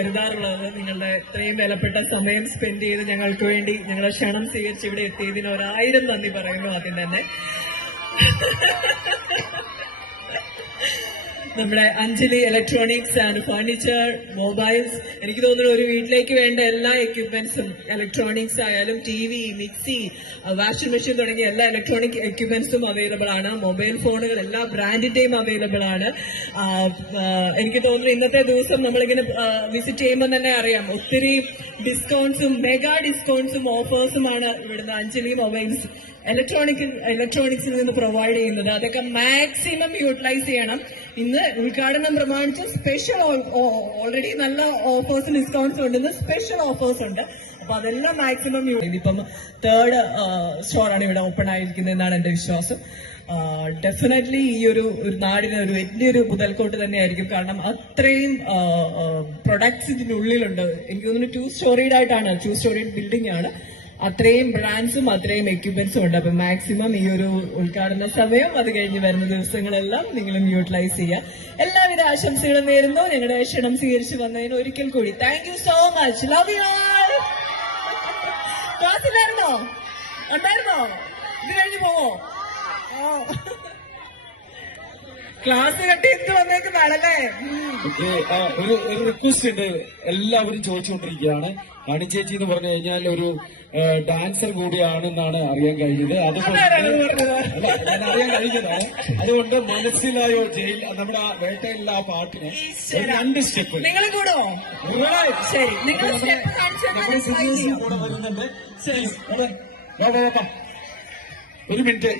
കരുതാറുള്ളത്. നിങ്ങളുടെ ഇത്രയും വിലപ്പെട്ട സമയം സ്പെൻഡ് ചെയ്ത് ഞങ്ങൾക്ക് വേണ്ടി ഞങ്ങളെ ക്ഷണം സ്വീകരിച്ച് ഇവിടെ എത്തിയതിന് 1000 നന്ദി പറയുന്നു. ആദ്യം തന്നെ നമ്മുടെ Anjali electronics and furniture, mobiles, എനിക്ക് തോന്നുന്നു ഒരു വീട്ടിലേക്ക് വേണ്ട എല്ലാ എക്യുപ്മെന്റ്സും, ഇലക്ട്രോണിക്സ് ആയാലും TV, മിക്സി, വാഷിംഗ് മെഷീൻ തുടങ്ങിയ എല്ലാ ഇലക്ട്രോണിക് എക്യുപ്മെന്റ്സും അവൈലബിൾ ആണ്. മൊബൈൽ ഫോണുകൾ എല്ലാ ബ്രാൻഡിന്റെയും അവൈലബിൾ ആണ്. എനിക്ക് തോന്നുന്നു ഇന്നത്തെ ദിവസം നമ്മളിങ്ങനെ വിസിറ്റ് ചെയ്യുമ്പോൾ തന്നെ അറിയാം, ഒത്തിരി ഡിസ്കൗണ്ട്സും മെഗാ ഡിസ്കൗണ്ട്സും ഓഫേഴ്സുമാണ് ഇവിടുന്ന് അഞ്ജലി മൊബൈൽസ് ഇലക്ട്രോണിക്സിൽ നിന്ന് പ്രൊവൈഡ് ചെയ്യുന്നത്. അതൊക്കെ മാക്സിമം യൂട്ടിലൈസ് ചെയ്യണം. ഇന്ന് ഉദ്ഘാടനം പ്രമാണിച്ച് സ്പെഷ്യൽ ഓൾറെഡി നല്ല ഓഫേഴ്സും ഡിസ്കൗണ്ട്സും ഉണ്ട്. ഇന്ന് സ്പെഷ്യൽ ഓഫേഴ്സ് ഉണ്ട്. അപ്പൊ അതെല്ലാം മാക്സിമം ഇതിപ്പം 3rd സ്റ്റോറാണ് ഇവിടെ ഓപ്പൺ ആയിരിക്കുന്നതെന്നാണ് എന്റെ വിശ്വാസം. ഡെഫിനറ്റ്ലി ഈ ഒരു നാടിന് ഒരു വലിയൊരു മുതൽക്കോട്ട് തന്നെയായിരിക്കും. കാരണം അത്രയും പ്രൊഡക്ട്സ് ഇതിനുള്ളിലുണ്ട്. എനിക്ക് തോന്നുന്നു 2 സ്റ്റോറീഡ് ആയിട്ടാണ്, 2 സ്റ്റോറീഡ് ബിൽഡിംഗ് ആണ്. അത്രയും ബ്രാൻഡ്സും അത്രയും എക്യുപ്മെന്റ്സും ഉണ്ട്. അപ്പൊ മാക്സിമം ഈ ഒരു ഉദ്ഘാടന സമയം, അത് കഴിഞ്ഞ് വരുന്ന ദിവസങ്ങളെല്ലാം നിങ്ങളും യൂട്ടിലൈസ് ചെയ്യുക. എല്ലാവിധ ആശംസകളും നേരുന്നു. ഞങ്ങളുടെ ക്ഷണം സ്വീകരിച്ചു വന്നതിന് ഒരിക്കൽ കൂടി thank you so much. Love you all. ക്ലാസ്സിലായിരുന്നോ? ഉണ്ടായിരുന്നോ? ഇത് കഴിഞ്ഞ് പോവോ? ക്ലാസ് കെട്ടിയിട്ട് വന്നേക്കുന്നതാണല്ലേ? ഒരു റിക്വസ്റ്റ് ഉണ്ട്, എല്ലാവരും ചോദിച്ചുകൊണ്ടിരിക്കുകയാണ്. ഹണി ചേച്ചി എന്ന് പറഞ്ഞു കഴിഞ്ഞാൽ ഒരു ഡാൻസർ കൂടിയാണെന്നാണ് അറിയാൻ കഴിഞ്ഞത്. അതുകൊണ്ട് ഞാൻ അറിയാൻ കഴിഞ്ഞതാണ്. അതുകൊണ്ട് മനസ്സിലായോ ജയിൽ, നമ്മുടെ ആ വേട്ടയിലുള്ള ആ പാട്ടിന് 2 സ്റ്റെപ്പ് നിങ്ങൾ കൂടോ? ശരി, നിങ്ങൾ കൂടെ വരുന്നുണ്ട്. ഒരു മിനിറ്റ്.